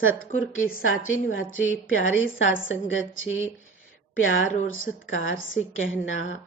सतगुरु की साची निवाची प्यारी सात संगत जी, प्यार और सत्कार से कहना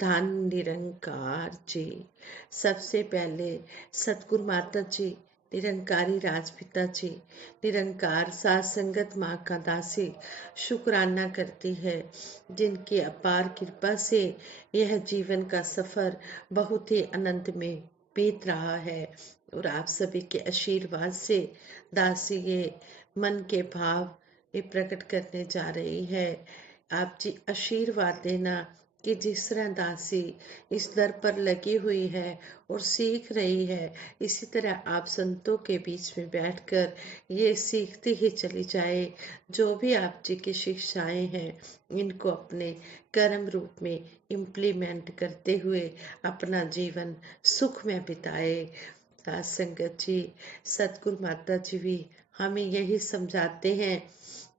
धन निरंकार जी। सबसे पहले सतगुरु माता जी, निरंकारी राजपिता जी, निरंकार सात संगत माँ का दासी शुक्राना करती है, जिनकी अपार कृपा से यह जीवन का सफर बहुत ही आनंद में बीत रहा है। और आप सभी के आशीर्वाद से दासी ये मन के भाव ये प्रकट करने जा रही है। आप जी आशीर्वाद देना कि जिस तरह दासी इस दर पर लगी हुई है और सीख रही है, इसी तरह आप संतों के बीच में बैठकर ये सीखती ही चली जाए। जो भी आप जी की शिक्षाएं हैं, इनको अपने कर्म रूप में इम्प्लीमेंट करते हुए अपना जीवन सुख में बिताए। सात संगत जी, सतगुरु माता जी भी हमें यही समझाते हैं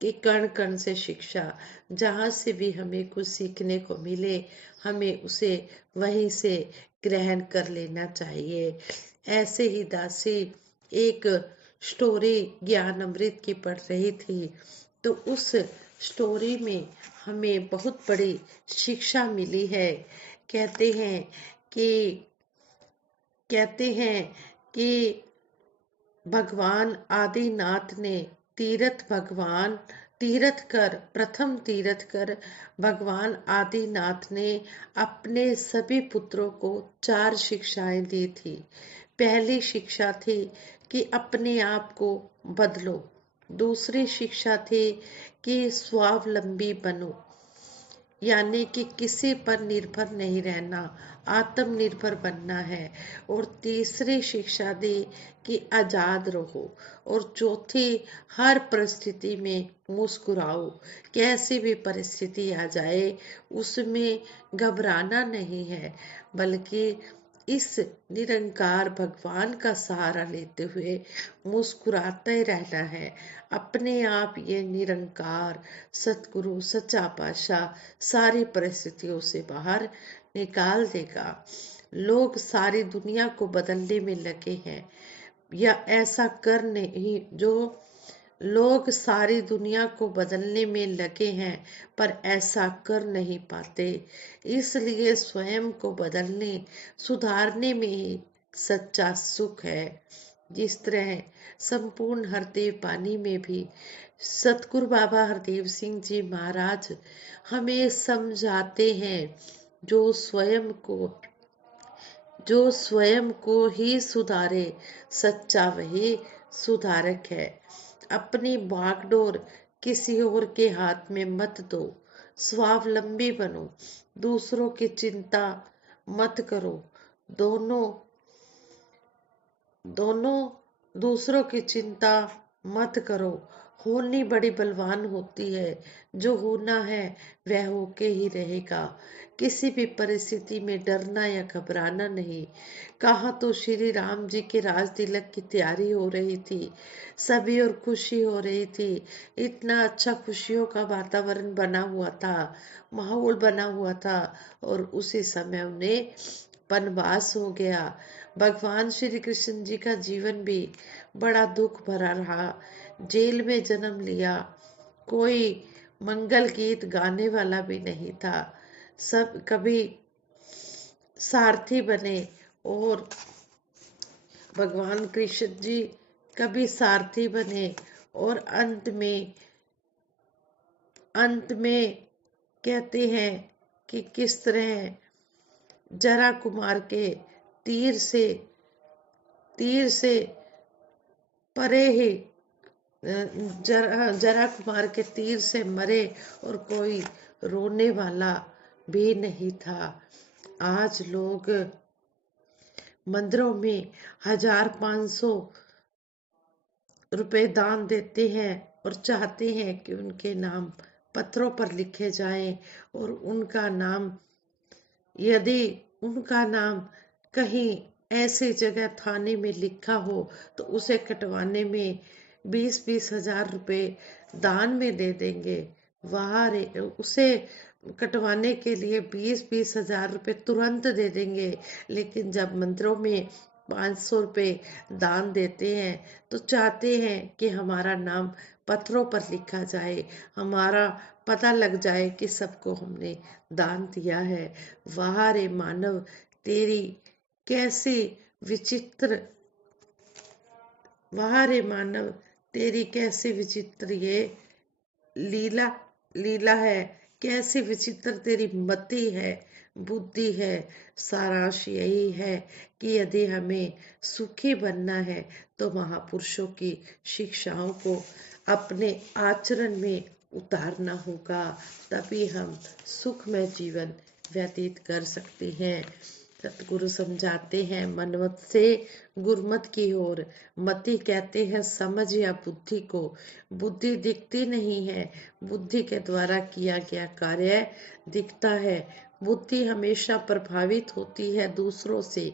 कि कण कण से शिक्षा, जहाँ से भी हमें कुछ सीखने को मिले, हमें उसे वहीं से ग्रहण कर लेना चाहिए। ऐसे ही दासी एक स्टोरी ज्ञान अमृत की पढ़ रही थी, तो उस स्टोरी में हमें बहुत बड़ी शिक्षा मिली है। कहते हैं कि कहते हैं कि भगवान आदिनाथ ने प्रथम तीर्थ कर भगवान आदिनाथ ने अपने सभी पुत्रों को 4 शिक्षाएं दी थी। पहली शिक्षा थी कि अपने आप को बदलो। दूसरी शिक्षा थी कि स्वावलंबी बनो, यानी कि किसी पर निर्भर नहीं रहना, आत्मनिर्भर बनना है। और तीसरी शिक्षा दी कि आजाद रहो। और चौथी, हर परिस्थिति में मुस्कुराओ। कैसी भी परिस्थिति आ जाए उसमें घबराना नहीं है, बल्कि इस निरंकार भगवान का सहारा लेते हुए मुस्कुराते रहना है। अपने आप ये निरंकार सतगुरु सच्चा पातशाह सारी परिस्थितियों से बाहर निकाल देगा। लोग सारी दुनिया को बदलने में लगे हैं, या ऐसा कर नहीं जो लोग सारी दुनिया को बदलने में लगे हैं, पर ऐसा कर नहीं पाते। इसलिए स्वयं को बदलने सुधारने में ही सच्चा सुख है। जिस तरह संपूर्ण हरदेव पानी में भी सतगुरु बाबा हरदेव सिंह जी महाराज हमें समझाते हैं, जो स्वयं को ही सुधारे, सच्चा वही सुधारक है। अपनी बागडोर किसी और के हाथ में मत दो, स्वावलंबी बनो, दूसरों की चिंता मत करो। दोनों दोनों दूसरों की चिंता मत करो। होनी बड़ी बलवान होती है, जो होना है वह होके ही रहेगा। किसी भी परिस्थिति में डरना या घबराना नहीं। कहा तो श्री राम जी के राज तिलक की तैयारी हो रही थी, सभी और खुशी हो रही थी। इतना अच्छा खुशियों का वातावरण बना हुआ था, माहौल बना हुआ था, और उसी समय उन्हें वनवास हो गया। भगवान श्री कृष्ण जी का जीवन भी बड़ा दुख भरा रहा। जेल में जन्म लिया, कोई मंगल गीत गाने वाला भी नहीं था। सब कभी सारथी बने, और भगवान कृष्ण जी कभी सारथी बने, और अंत में कहते हैं कि किस तरह जरा कुमार के तीर से परे ही जरा कुमार के तीर से मरे, और कोई रोने वाला भी नहीं था। आज लोग मंदिरों में 1,000-500 रुपए दान देते हैं और चाहते हैं कि उनके नाम पत्थरों पर लिखे जाएं, और यदि उनका नाम कहीं ऐसी जगह थाने में लिखा हो, तो उसे कटवाने में 20-20 हजार रुपए दान में दे देंगे। वहां उसे कटवाने के लिए 20-20 हजार रुपए तुरंत दे देंगे। लेकिन जब मंदिरों में ₹500 दान देते हैं तो चाहते हैं कि हमारा नाम पत्थरों पर लिखा जाए, हमारा पता लग जाए कि सबको हमने दान दिया है। वाह रे मानव, तेरी कैसी विचित्र, वाह रे मानव, तेरी कैसी विचित्र ये लीला लीला है, कैसी विचित्र तेरी मति है, बुद्धि है। सारांश यही है कि यदि हमें सुखी बनना है तो महापुरुषों की शिक्षाओं को अपने आचरण में उतारना होगा, तभी हम सुखमय जीवन व्यतीत कर सकते हैं। सतगुरु समझाते हैं मनमत से गुरमत की ओर। मति कहते हैं समझ या बुद्धि को। बुद्धि दिखती नहीं है, बुद्धि के द्वारा किया गया कार्य दिखता है। बुद्धि हमेशा प्रभावित होती है दूसरों से।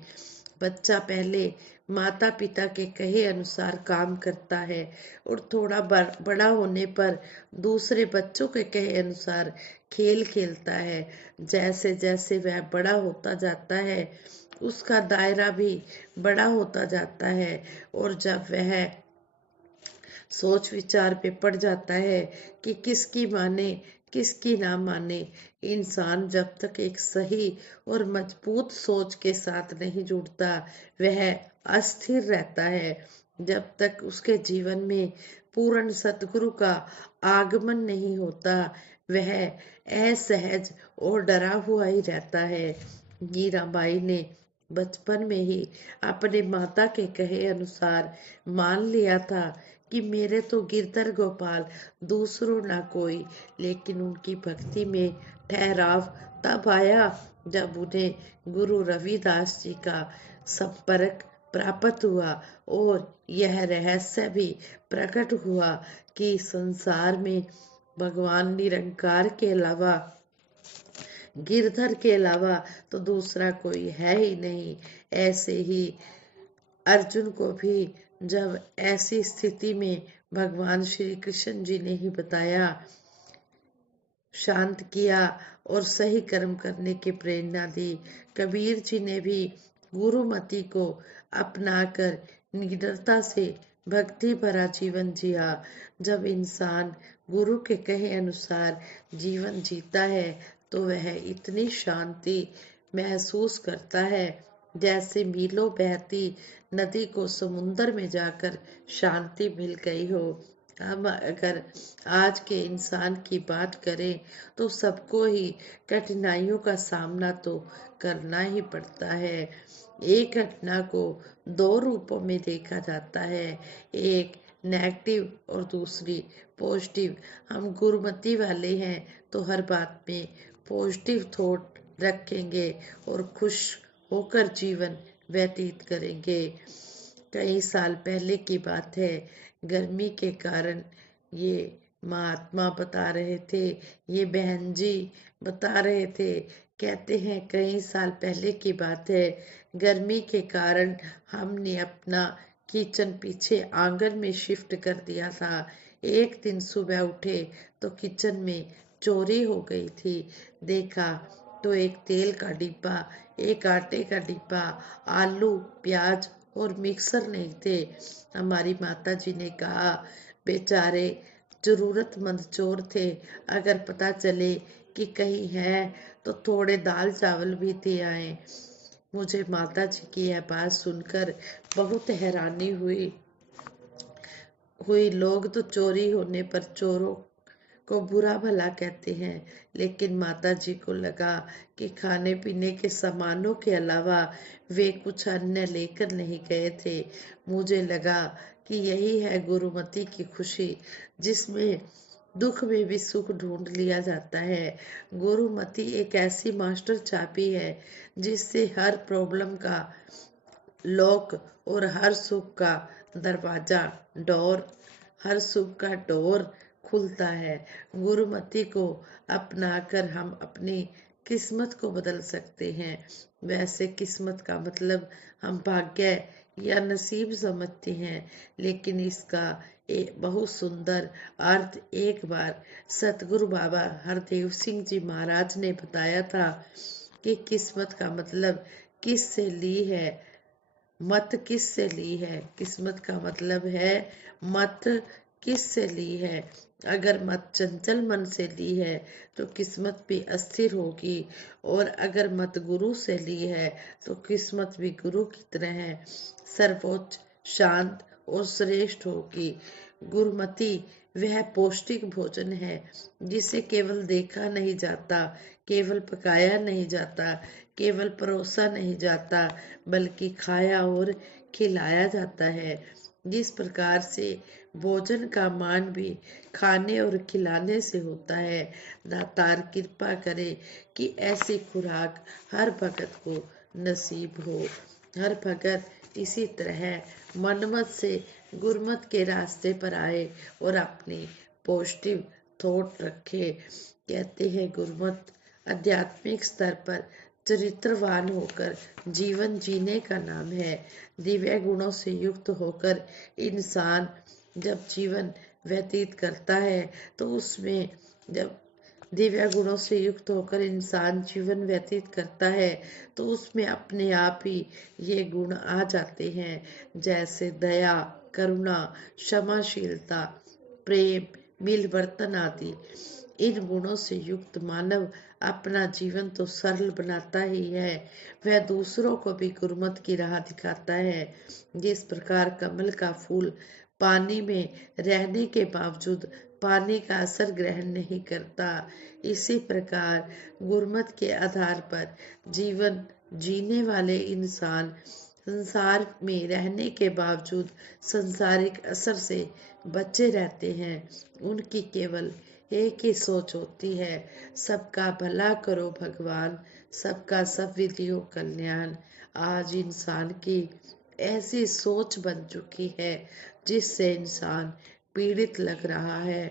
बच्चा पहले माता पिता के कहे अनुसार काम करता है और थोड़ा बड़ा होने पर दूसरे बच्चों के कहे अनुसार खेल खेलता है। जैसे जैसे वह बड़ा होता जाता है उसका दायरा भी बड़ा होता जाता है, और जब वह सोच विचार पे पड़ जाता है कि किसकी माने किसकी ना माने, इंसान जब तक एक सही और मजबूत सोच के साथ नहीं जुड़ता वह अस्थिर रहता है। जब तक उसके जीवन में पूर्ण सतगुरु का आगमन नहीं होता वह असहज और डरा हुआ ही रहता है। मीराबाई ने बचपन में ही अपने माता के कहे अनुसार मान लिया था कि मेरे तो गिरधर गोपाल दूसरों ना कोई, लेकिन उनकी भक्ति में ठहराव तब आया जब उन्हें गुरु रविदास जी का संपर्क प्राप्त हुआ और यह रहस्य भी प्रकट हुआ कि संसार में भगवान निरंकार के अलावा, गिरधर के अलावा तो दूसरा कोई है ही नहीं। ऐसे ही अर्जुन को भी जब ऐसी स्थिति में भगवान श्री कृष्ण जी ने ही बताया, शांत किया और सही कर्म करने की प्रेरणा दी। कबीर जी ने भी गुरुमति को अपनाकर निडरता से भक्ति भरा जीवन जिया। जब इंसान गुरु के कहे अनुसार जीवन जीता है तो वह इतनी शांति महसूस करता है जैसे मीलों बहती नदी को समुंदर में जाकर शांति मिल गई हो। हम अगर आज के इंसान की बात करें तो सबको ही कठिनाइयों का सामना तो करना ही पड़ता है। एक घटना को दो रूपों में देखा जाता है, एक नेगेटिव और दूसरी पॉजिटिव। हम गुरुमति वाले हैं तो हर बात में पॉजिटिव थॉट रखेंगे और खुश होकर जीवन व्यतीत करेंगे। कई साल पहले की बात है, गर्मी के कारण ये महात्मा बता रहे थे, ये बहन जी बता रहे थे, कहते हैं कई साल पहले की बात है, गर्मी के कारण हमने अपना किचन पीछे आंगन में शिफ्ट कर दिया था। एक दिन सुबह उठे तो किचन में चोरी हो गई थी। देखा तो एक तेल का डिब्बा, एक आटे का डिब्बा, आलू प्याज और मिक्सर नहीं थे। हमारी माता जी ने कहा बेचारे जरूरतमंद चोर थे, अगर पता चले कि कहीं है तो थोड़े दाल चावल भी दे आए। मुझे माता जी की यह बात सुनकर बहुत हैरानी हुई हुई लोग तो चोरी होने पर चोरों को बुरा भला कहते हैं, लेकिन माता जी को लगा कि खाने पीने के सामानों के अलावा वे कुछ अन्य लेकर नहीं गए थे। मुझे लगा कि यही है गुरुमति की खुशी, जिसमें दुख में भी सुख ढूंढ लिया जाता है। गुरुमति एक ऐसी मास्टर चाबी है जिससे हर प्रॉब्लम का लॉक और हर सुख का दरवाजा डोर, हर सुख का डोर खुलता है। गुरुमति को अपनाकर हम अपनी किस्मत को बदल सकते हैं। वैसे किस्मत का मतलब हम भाग्य या नसीब समझते हैं, लेकिन इसका एक बहुत सुंदर अर्थ एक बार सतगुरु बाबा हरदेव सिंह जी महाराज ने बताया था कि किस्मत का मतलब किस से ली है मत किस से ली है? किस्मत का मतलब है मत किस से ली है। अगर मत चंचल मन से ली है तो किस्मत भी अस्थिर होगी, और अगर मत गुरु से ली है तो किस्मत भी गुरु की तरह है, सर्वोच्च, शांत और श्रेष्ठ होगी। गुरुमति वह पौष्टिक भोजन है जिसे केवल देखा नहीं जाता, केवल पकाया नहीं जाता, केवल परोसा नहीं जाता, बल्कि खाया और खिलाया जाता है। जिस प्रकार से भोजन का मान भी खाने और खिलाने से होता है, दातार कृपा करे कि ऐसी खुराक हर भगत को नसीब हो। हर भगत इसी तरह मनमत से गुरमत के रास्ते पर आए और अपनी पॉजिटिव थॉट रखे। कहते हैं गुरमत आध्यात्मिक स्तर पर चरित्रवान होकर जीवन जीने का नाम है। दिव्य गुणों से युक्त होकर इंसान जब जीवन व्यतीत करता है तो उसमें जब दिव्य गुणों से युक्त होकर इंसान जीवन व्यतीत करता है तो उसमें अपने आप ही ये गुण आ जाते हैं, जैसे दया, करुणा, क्षमाशीलता, प्रेम, मिलवर्तन आदि। इन गुणों से युक्त मानव अपना जीवन तो सरल बनाता ही है, वह दूसरों को भी गुरमत की राह दिखाता है। जिस प्रकार कमल का फूल पानी में रहने के बावजूद पानी का असर ग्रहण नहीं करता, इसी प्रकार गुरमत के आधार पर जीवन जीने वाले इंसान संसार में रहने के बावजूद संसारिक असर से बचे रहते हैं। उनकी केवल एक ही सोच होती है, सबका भला करो भगवान, सबका सब विधियों कल्याण। आज इंसान की ऐसी सोच बन चुकी है जिससे इंसान पीड़ित लग रहा है।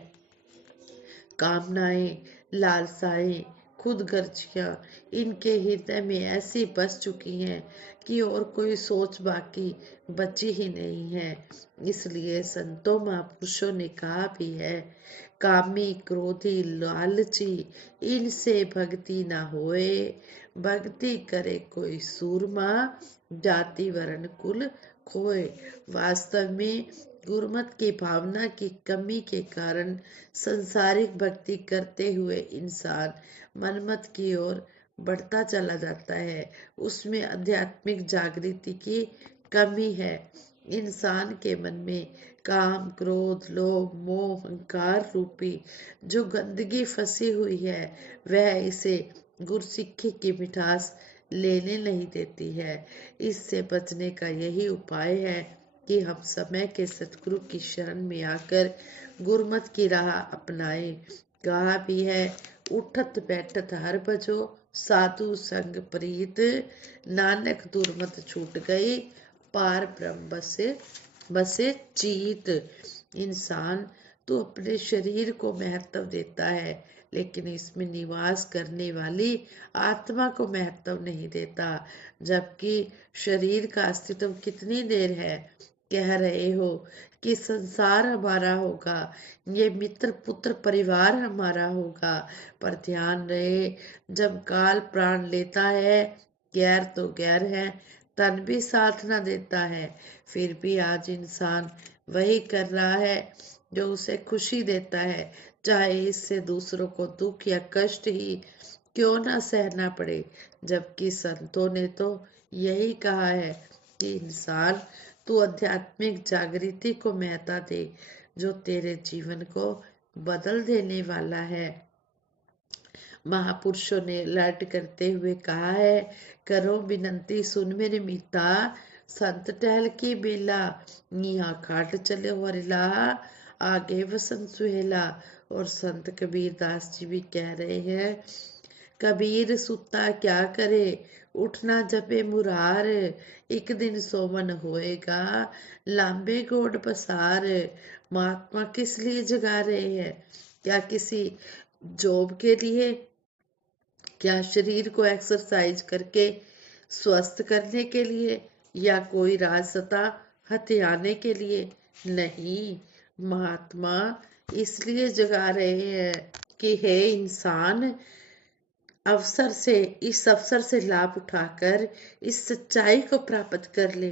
कामनाएं, लालसाएं, खुदगर्जियां इनके हृदय में ऐसी बस चुकी हैं कि और कोई सोच बाकी बची ही नहीं है। इसलिए संतों महापुरुषों ने कहा भी है, कामी, क्रोधी, लालची इनसे भक्ति ना होए, भक्ति करे कोई सूरमा, जाति वर्ण कुल खोए। वास्तव में गुरमत की भावना की कमी के कारण संसारिक भक्ति करते हुए इंसान मनमत की ओर बढ़ता चला जाता है। उसमें आध्यात्मिक जागृति की कमी है। इंसान के मन में काम, क्रोध, लोभ, मोह, अहंकार रूपी जो गंदगी फंसी हुई है, वह इसे गुरसिक्खी की मिठास लेने नहीं देती है। इससे बचने का यही उपाय है कि हम समय के सतगुरु की शरण में आकर गुरमत की राह अपनाएं। कहा भी है, उठत बैठत हर भजो, साधु संग प्रीत, नानक दुर्मत छूट गई, पार ब्रह्म बसे बसे चीत। इंसान तो अपने शरीर को महत्व देता है, लेकिन इसमें निवास करने वाली आत्मा को महत्व नहीं देता। जबकि शरीर का अस्तित्व कितनी देर है। कह रहे हो कि संसार हमारा होगा, ये मित्र पुत्र परिवार हमारा होगा, पर ध्यान रहे जब काल प्राण लेता है, गैर तो गैर है, तन भी साथ न देता है। फिर भी आज इंसान वही कर रहा है जो उसे खुशी देता है, चाहे इससे दूसरों को दुख या कष्ट ही क्यों ना सहना पड़े। जबकि संतों ने तो यही कहा है कि इंसान तू आध्यात्मिक जागृति को महत्ता दे, जो तेरे जीवन को बदल देने वाला है। महापुरुषों ने लट करते हुए कहा है, करो विनंती सुन मेरे मीता, संत टहल की बेला, निहा खाट चले वरिला, आगे वसंत सुहेला। और संत कबीर दास जी भी कह रहे हैं, कबीर सुता क्या करे, उठना जपे मुरार, एक दिन सोमन होएगा, लांबे गोड पसार। महात्मा किस लिए जगा रहे हैं? क्या किसी जॉब के लिए? क्या शरीर को एक्सरसाइज करके स्वस्थ करने के लिए, या कोई राजसत्ता हथियाने के लिए? नहीं, महात्मा इसलिए जगा रहे हैं कि हे इंसान, इस अवसर से लाभ उठाकर इस सच्चाई को प्राप्त कर ले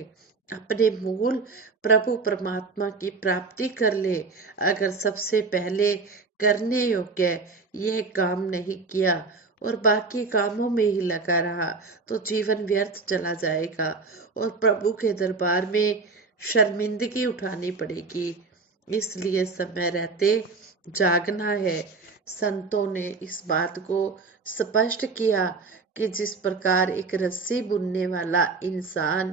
अपने मूल प्रभु परमात्मा की प्राप्ति कर ले। अगर सबसे पहले करने योग्य यह काम नहीं किया और बाकी कामों में ही लगा रहा तो जीवन व्यर्थ चला जाएगा और प्रभु के दरबार में शर्मिंदगी उठानी पड़ेगी। इसलिए समय रहते जागना है। संतों ने इस बात को स्पष्ट किया कि जिस प्रकार एक रस्सी बुनने वाला इंसान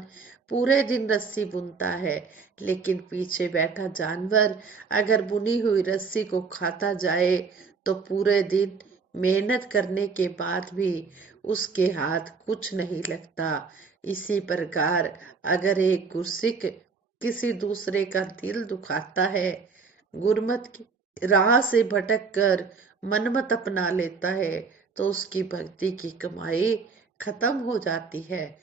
पूरे दिन रस्सी बुनता है, लेकिन पीछे बैठा जानवर अगर बुनी हुई रस्सी को खाता जाए तो पूरे दिन मेहनत करने के बाद भी उसके हाथ कुछ नहीं लगता। इसी प्रकार अगर एक गुरसिक किसी दूसरे का दिल दुखाता है, गुरमत की राह से भटक कर मनमत अपना लेता है, तो उसकी भक्ति की कमाई खत्म हो जाती है,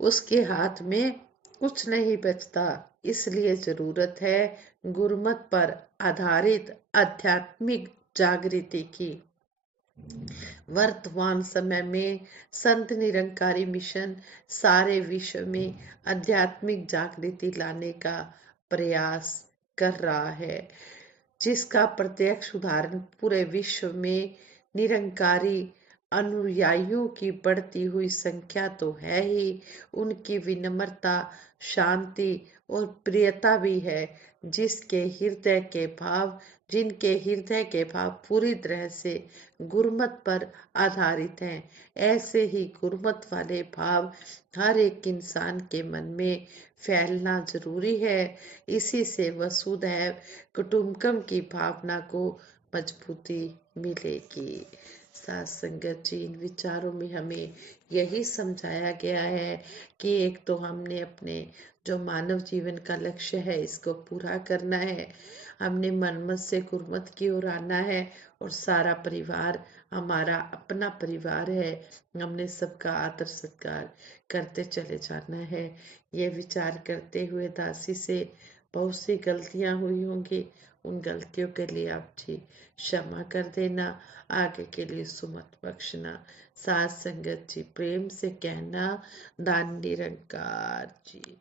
उसके हाथ में कुछ नहीं बचता। इसलिए जरूरत है गुरमत पर आधारित आध्यात्मिक जागृति की। वर्तमान समय में संत निरंकारी मिशन सारे विश्व में आध्यात्मिक जागृति लाने का प्रयास कर रहा है, जिसका प्रत्यक्ष उदाहरण पूरे विश्व में निरंकारी अनुयायियों की बढ़ती हुई संख्या तो है ही, उनकी विनम्रता, शांति और प्रियता भी है। जिनके हृदय के भाव पूरी तरह से गुरमत पर आधारित हैं। ऐसे ही गुरमत वाले भाव हर एक इंसान के मन में फैलना जरूरी है। इसी से वसुधैव कुटुंबकम की भावना को मजबूती मिलेगी। साथ संगत जी, इन विचारों में हमें यही समझाया गया है कि एक तो हमने अपने जो मानव जीवन का लक्ष्य है इसको पूरा करना है, हमने मनमत से गुरमत की ओर आना है और सारा परिवार हमारा अपना परिवार है, हमने सबका आदर सत्कार करते चले जाना है। ये विचार करते हुए दासी से बहुत सी गलतियां हुई होंगी, उन गलतियों के लिए आप जी क्षमा कर देना, आगे के लिए सुमत बख्शना। साथ संगत जी प्रेम से कहना, दान निरंकार जी।